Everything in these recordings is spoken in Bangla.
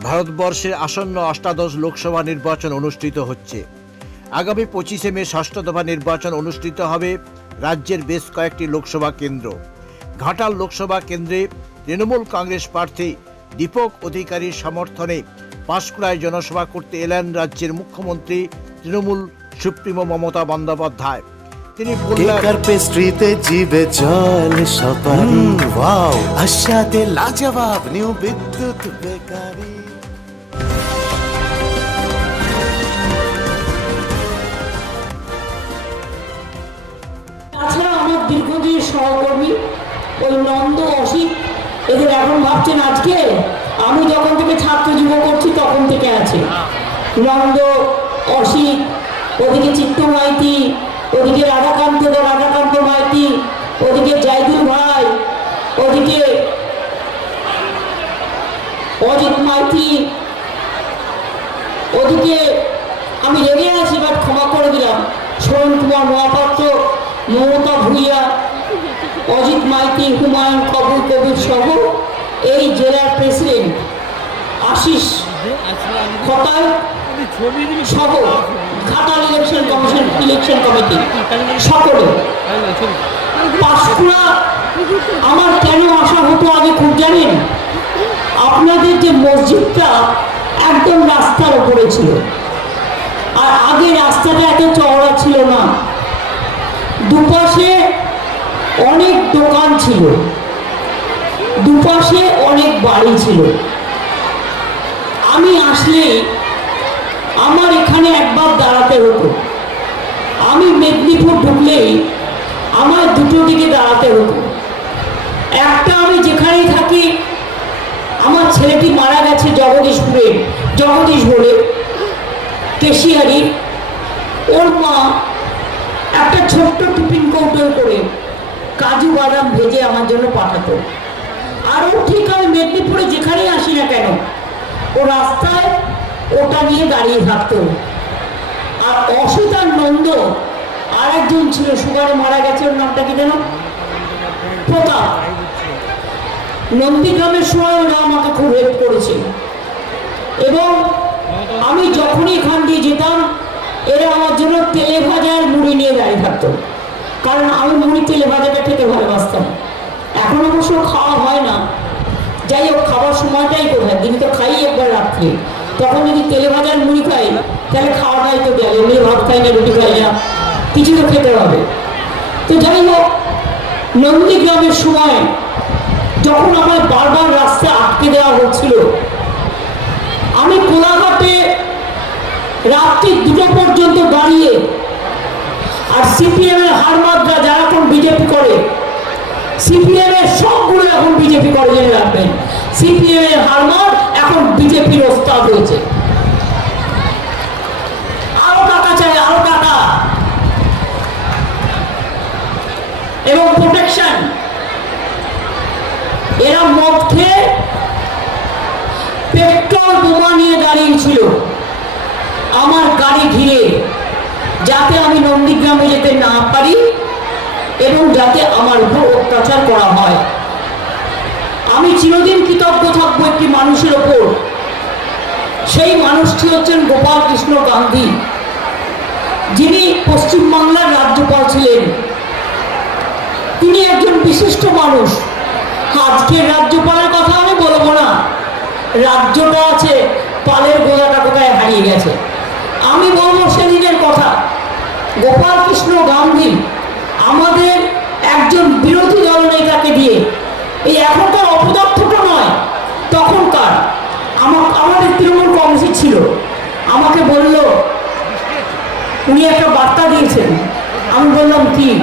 ভারতবর্ষের আসন্ন অষ্টাদশ লোকসভা নির্বাচন অনুষ্ঠিত হচ্ছে। আগামী পঁচিশে মে ষষ্ঠ দফা নির্বাচন অনুষ্ঠিত হবে রাজ্যের বেশ কয়েকটি লোকসভা কেন্দ্র। ঘাটাল লোকসভা কেন্দ্রে তৃণমূল কংগ্রেস প্রার্থী দীপক অধিকারীর সমর্থনে পাঁশকুড়ায় জনসভা করতে এলেন রাজ্যের মুখ্যমন্ত্রী তৃণমূল সুপ্রিমো মমতা বন্দ্যোপাধ্যায়। তিনি বললেন কেকার পেস্ট্রিতে জিবে জল সপারি ওয়াও। আশাতে লাজবাব নিউ বিদ্যুৎ বেকারি। সহকর্মী ওই নন্দ, অসিত, এদের এখন ভাবছেন আজকে আমি যখন থেকে ছাত্র যুব করছি তখন থেকে আছে। নন্দ, অসিত, ওদিকে চিত্ত মাইতি ওদিকে রাধাকান্ত রাধাকান্ত মাইতি, ওদিকে জাইদুল ভাই, ওদিকে অজিত মাইতি, ওদিকে আমি রেগে আছি বাট ক্ষমা করে দিলাম। শরণ কুমার মহাপাত্র মমতা ভূঁইয়া অজিত মাইতি হুমায়ুন কবুল কবির সহ এই জেলার প্রেসিডেন্ট আশিস খতায় সহ Ghatal election commission, election committee সকলে। পাঁশকুড়া, আমার কেন আসা হতো আগে খুব জানেন? আপনাদের যে মসজিদটা একদম রাস্তার উপরে ছিল। আর আগে রাস্তাটা এত চওড়া ছিল না। দুপাশে অনেক দোকান ছিল। দুপাশে অনেক বাড়ি ছিল। আমি আসলে আমার এখানে একবার দাঁড়াতে হতো। আমি মেদিনীপুর ঢুকলেই আমার দুটো দিকে দাঁড়াতে হতো। একটা আমি যেখানেই থাকি, আমার ছেলেটি মারা গেছে জগদীশপুরে, জগদীশ বলে কেশিয়ারি ওর মা একটা ছোট্ট টিফিন কৌটো করে কাজু বাদাম ভেজে আমার জন্য পাঠাতো। আরও ঠিক আমি মেদিনীপুরে যেখানেই আসি না কেন, ও রাস্তায় ওটা নিয়ে দাঁড়িয়ে থাকতো। আর অসিতার নন্দ আর একজন ছিল, সুগারে মারা গেছে, ওর নামটা কি যেন? প্রতাপ। নন্দীগ্রামের সময় ওরা আমাকে খুব হেল্প করেছে। এবং আমি যখনই এখান দিয়ে যেতাম, এরা আমার জন্য তেলে ভাজা আর মুড়ি নিয়ে দাঁড়িয়ে থাকতো। কারণ আমি মুড়ি তেলে ভাজাটা খেতে ভালোবাসতাম। এখন অবশ্য খাওয়া হয় না। যাই হোক, খাওয়ার সময়টাই কোথায়? দিনে তো খাই একবার রাত্রে। তখন যদি তেলে ভাজার মুড়ি খাই, তাহলে খাওয়াটাই তো গেল। এমনি ভাত খাই না, রুটি খাই না কিছু তো খেতে হবে। তো যাই হোক নন্দীগ্রামের সময় যখন আমার বারবার রাস্তা আটকে দেওয়া হচ্ছিল, আমি কোলাঘাটে রাত্রি দুটো পর্যন্ত দাঁড়িয়ে আর সিপিএম এর হারমাদরা যারা এখন বিজেপি করে সিপিএম এর সবগুলো এখন বিজেপি করে জেনে রাখবেন। সিপিএম এর হারমাদ এখন বিজেপির ওস্তাদ হয়েছে। আরও টাকা চাই, আরও টাকা। এবং প্রোটেকশন এরা মদ খেয়ে পেট্রোল বোমা নিয়ে দাঁড়িয়েছিল আমার গাড়ি ঘিরে। যাতে আমি নন্দীগ্রামে যেতে না পারি এবং যাতে আমার উপর অত্যাচার করা হয়। আমি চিরদিন কৃতজ্ঞ থাকব একটি মানুষের ওপর সেই মানুষটি হচ্ছেন গোপাল কৃষ্ণ গান্ধী, যিনি পশ্চিমবাংলার রাজ্যপাল ছিলেন। তিনি একজন বিশিষ্ট মানুষ। আজকের রাজ্যপালের কথা আমি বলব না। রাজ্যটা আছে, পালের গোলাটা কোথায় হারিয়ে গেছে। আমি বলব সেদিনের কথা। গোপাল কৃষ্ণ গান্ধী আমাদের একজন বিরোধী দলনেতাকে দিয়ে, এই এখনকার অপদার্থটা নয়, তখনকার। আমার, আমাদের তৃণমূল কংগ্রেসে ছিল। আমাকে বলল, উনি একটা বার্তা দিয়েছেন। আমি বললাম, কি?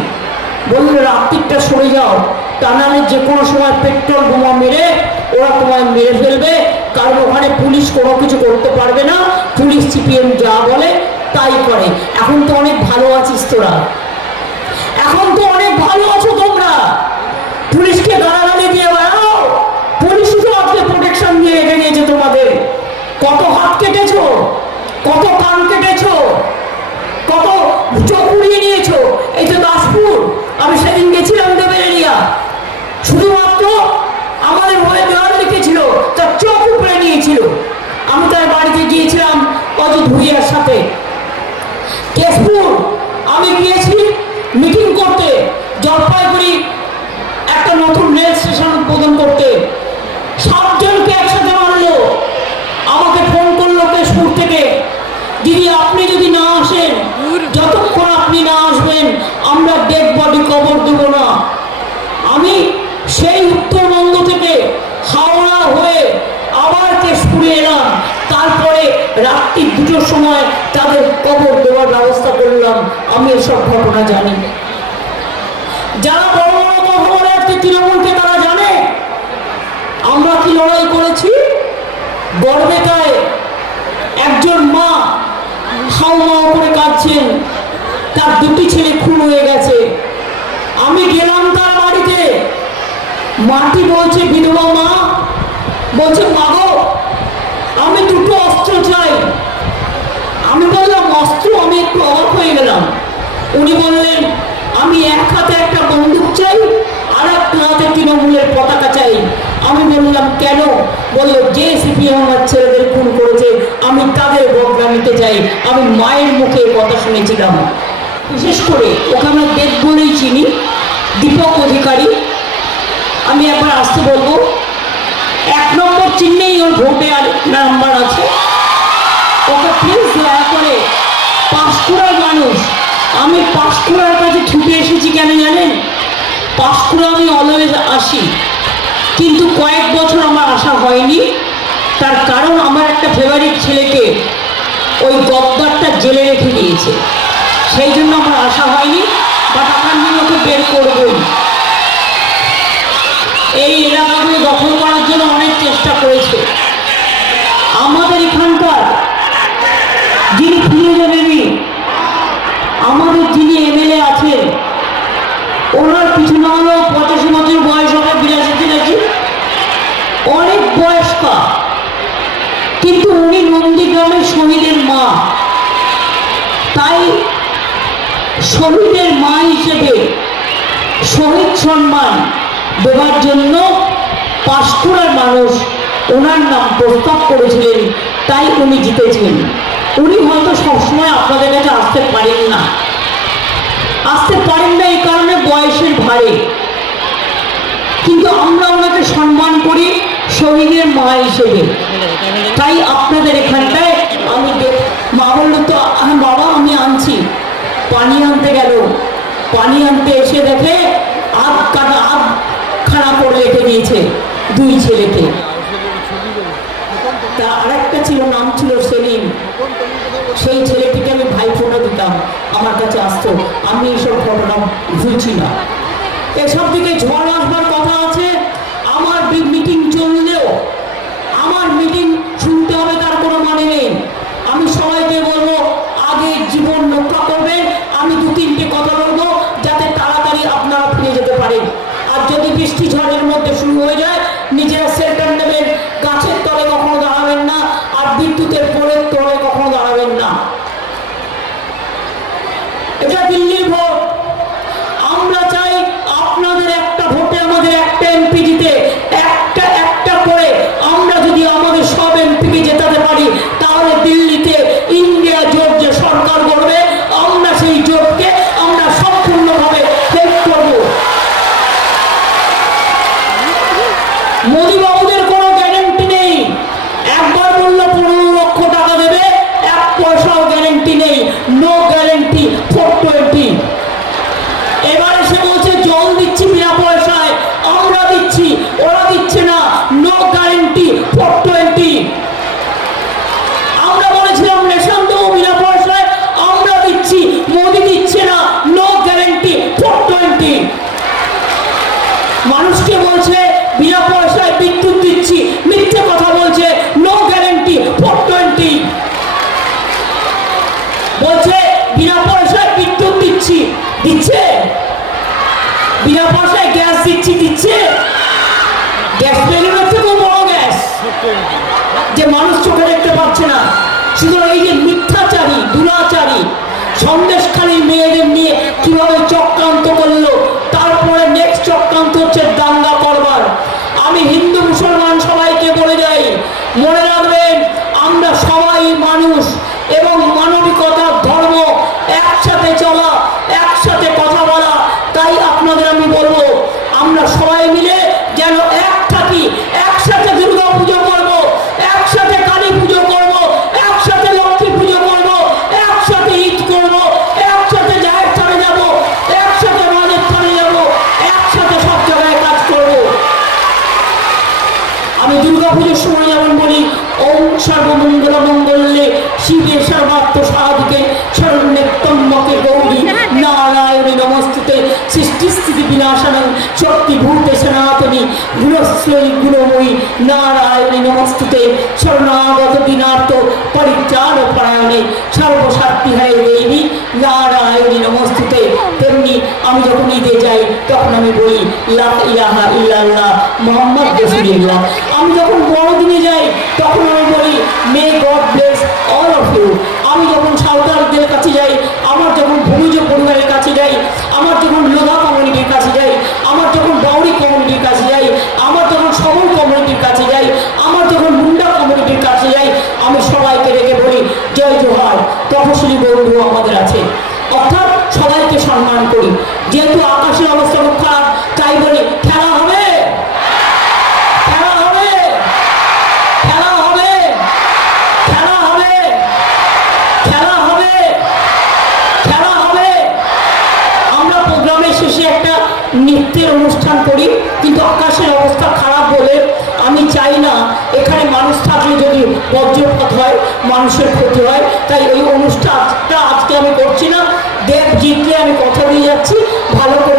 বলল, রাত্রিটা সরে যাও। তা নাহলে যে কোনো সময় পেট্রোল বোমা মেরে ওরা তোমায় মেরে ফেলবে। কারণ ওখানে পুলিশ কোনো কিছু করতে পারবে না। পুলিশ, সিপিএম যা বলে তাই করে। এখন তো অনেক ভালো আছিস তোরা। এখন তো অনেক ভালো আছো তোমরা। পুলিশকে গালাগালি দিয়ে বেড়াও। পুলিশ তো আজকে প্রোটেকশন দিয়ে রেখে দিয়েছে তোমাদের। কত হাত কেটেছো? কত কান কেটেছো? কত চোখ উড়িয়ে নিয়েছো? এই তো দাসপুর, আমি সেদিন গেছিলাম দেবের এরিয়া শুধুমাত্র আমাদের হয়ে দেওয়ার লিখেছিল তার চোখ উপরে নিয়েছিল। আমি তার বাড়িতে গিয়েছিলাম অজিত ভুইয়ার সাথে। কেশপুর আমি গিয়েছি মিটিং করতে, জলপাইগুড়ি একটা নতুন রেল স্টেশন উদ্বোধন করতে। সাতজনকে একসাথে মারলো। আমাকে ফোন করল কেশপুর থেকে। দিদি, আপনি যদি না আসেন, যতক্ষণ আপনি না আসবেন, আমরা ডেড বডি কবর দেবো না। আমি সেই উত্তরবঙ্গ থেকে হাওড়া হয়ে আবার কেশপুরে এলাম। তারপরে রাত্রি দুটোর সময় তাদের কবর আমি এসব ঘটনা জানি। যারা বড় বড় তৃণমূলকে তারা জানে, আমরা কি লড়াই করেছি? গড়বেতায় একজন মা করে কাঁদছেন, তার দুটি ছেলে খুন হয়ে গেছে। আমি গেলাম তার বাড়িতে। মাটি বলছে, বিধবা মা, বলছে, মাগো, আমি দুটো অস্ত্র চাই। আমি বললাম অস্ত্র আমি একটু অবাক হয়ে গেলাম। উনি বললেন, আমি এক হাতে একটা বন্দুক চাই আর এক হাতে তৃণমূলের পতাকা চাই। আমি বললাম, কেন? বলল, যে সিপিএম আমার ছেলেদের খুন করেছে, আমি তাদের বদলা নিতে চাই আমি মায়ের মুখে কথা শুনেছিলাম। বিশেষ করে ওকে আমরা দেব বলেই চিনি, দীপক অধিকারী। আমি একবার আসতে বলব, এক নম্বর চিহ্নেই ওর ভোটে আর নাম্বার আছে। ওকে প্লিজ দয়া করে পাঁশকুড়ার মানুষ। আমি পাঁশকুড়ার কাছে ছুটে এসেছি কেন জানেন? পাঁশকুড়া আমি অলওয়েজ আসি। কিন্তু কয়েক বছর আমার আসা হয়নি। তার কারণ আমার একটা ফেভারিট ছেলেকে ওই গদ্দারটা জেলে রেখে দিয়েছে। সেই জন্য আমার আসা হয়নি বাট আমার জন্য ওকে বের করবই। এই এলাকাগুলো দখল করার জন্য অনেক চেষ্টা করেছে। আমাদের এখানকার যিনি ফিরে আমাদের যিনি এমএলএ আছেন, ওনার কিছু না হলেও পঁচাশি বছর বয়স হবে বিরাশি তিরাশি অনেক বয়স্কা। কিন্তু উনি নন্দীগ্রামের শহীদের মা। তাই শহীদের মা হিসেবে শহীদ সম্মান দেওয়ার জন্য পাঁশকুড়ার মানুষ ওনার নাম প্রস্তাব করেছিলেন, তাই উনি জিতেছেন। উনি হয়তো সবসময় আপনাদের কাছে আসতে পারেন না। আসতে পারেন না এই কারণে বয়সের ভারে। কিন্তু আমরা ওনাকে সম্মান করি শহীদের মা হিসেবে। তাই আপনাদের এখানটায় আমি মা বলল, তো "হ্যাঁ বাবা, আমি আনছি। পানি আনতে গেল। পানি আনতে এসে দেখে আধ কাটা আধ খাড়া করে রেখে দিয়েছে দুই ছেলেকে। তা আরেকটা ছিল, নাম ছিল সেলিম। সেই ছেলেটিকে আমি ভাই ফোটা দিতাম। আমার কাছে আসতো, আমি এইসব ঘটনা ভুলছি না। এসব দিকে ঝড় আসবার কথা আছে। আমার মিটিং চললেও, আমার মিটিং শুনতে হবে তার কোনো মানে নেই। আমি সবাইকে বলব, আগে জীবন রক্ষা করবেন। আমি দু তিনটে কথা বলব, যাতে তাড়াতাড়ি আপনারা ফিরে যেতে পারেন। আর যদি বৃষ্টি ঝড়ের মধ্যে শুরু হয়ে যায়, নিজেরা শেল্টার নেবেন। গাছের তলে কখনো বিদ্যুতের পরে তোরে কখনো দাঁড়াবেন না। এটা দিল্লির ভোট। আমরা চাই আপনাদের একটা ভোটে আমাদের একটা এমপি জিতে একটা একটা করে আমরা যদি আমাদের সব এমপিকে জেতাতে পারি তাহলে দিল্লিতে ইন্ডিয়া জোট যে সরকার করবে আমরা সেই জোটকে আমরা সম্পূর্ণভাবে হেল্প করব মোদীবাবুদের কোনো গ্যারেন্টি নেই একবার বলল পনেরো লক্ষ টাকা দেবে এক পয়সাও গ্যারেন্টি নেই নো গ্যারেন্টি ফোর টোয়েন্টি এবারে সে বলছে জল দিচ্ছি বিনা পয়সায় আমরা দিচ্ছি ওরা দিচ্ছে না নো গ্যারেন্টি ফোর টোয়েন্টি আমরা বলেছিলাম রেশন দেবো বিনা পয়সায় আমরা দিচ্ছি মোদি দিচ্ছে না নো গ্যারেন্টি ফোর টোয়েন্টি মানুষকে বলছে বিনা পয়সায় বিদ্যুৎ দিচ্ছি মিথ্যে কথা বলছে নো গ্যারেন্টি ফোর টোয়েন্টি বলছে বিনা পয়সায় বিদ্যুৎ দিচ্ছি। বিনা পয়সায় গ্যাস দিচ্ছি, দিচ্ছে। গ্যাস বেলুনের থেকেও বড় গ্যাস। যে মানুষ চোখে দেখতে পাচ্ছে না। সুতরাং এই যে মিথ্যাচারী দুরাচারী সন্দেশখালীর মেয়েদের নিয়ে কীভাবে চক্রান্ত করল আমরা সবাই মিলে সহস্রই গুণময়ী নারায়ণী নমস্তুতে শরণাগত দিনার্থ পরিত্রাণ পরায়ণে সর্বশক্তি হয়ে দেবী নারায়ণী নমস্তুতে। তেমনি আমি যখন ঈদে যাই, তখন আমি বলি, লা ইল্লাল্লাহ মোহাম্মদ রসুলিল্লাহ। আমি যখন বড়দিনে যাই, তখন আমি বলি may God bless all of you আমি যখন সাঁওতালদের কাছে যাই, আমার যখন ভূমিজ পরিবারের কাছে যাই, আমার যখন লোধা কমিউনিটির কাছে যাই আমার যখন বাউরি কমিউনিটির কাছে যাই আমার যখন সবল কমিউনিটির কাছে যাই আমার যখন মুন্ডা কমিউনিটির কাছে যাই আমি সবাইকে রেখে বলি জয় জোহার তপশিলি আমাদের আছে। অর্থাৎ সবাইকে সম্মান করি। যেহেতু আকাশের অবস্থা খুব খারাপ, তাই বলি, খেলা হবে। খেলা হবে। খেলা হবে। খেলা হবে। খেলা হবে। খেলা হবে। আমরা প্রোগ্রামের শেষে একটা নৃত্যের অনুষ্ঠান করি, কিন্তু আকাশের অবস্থা খারাপ বলে আমি চাই না। এখানে মানুষ থাকলে যদি বজ্রপাত হয়, মানুষের ক্ষতি হয়, তাই আজকে আমি করছি না। দেব জিতলে আমি কথা দিয়ে যাচ্ছি ভালো করে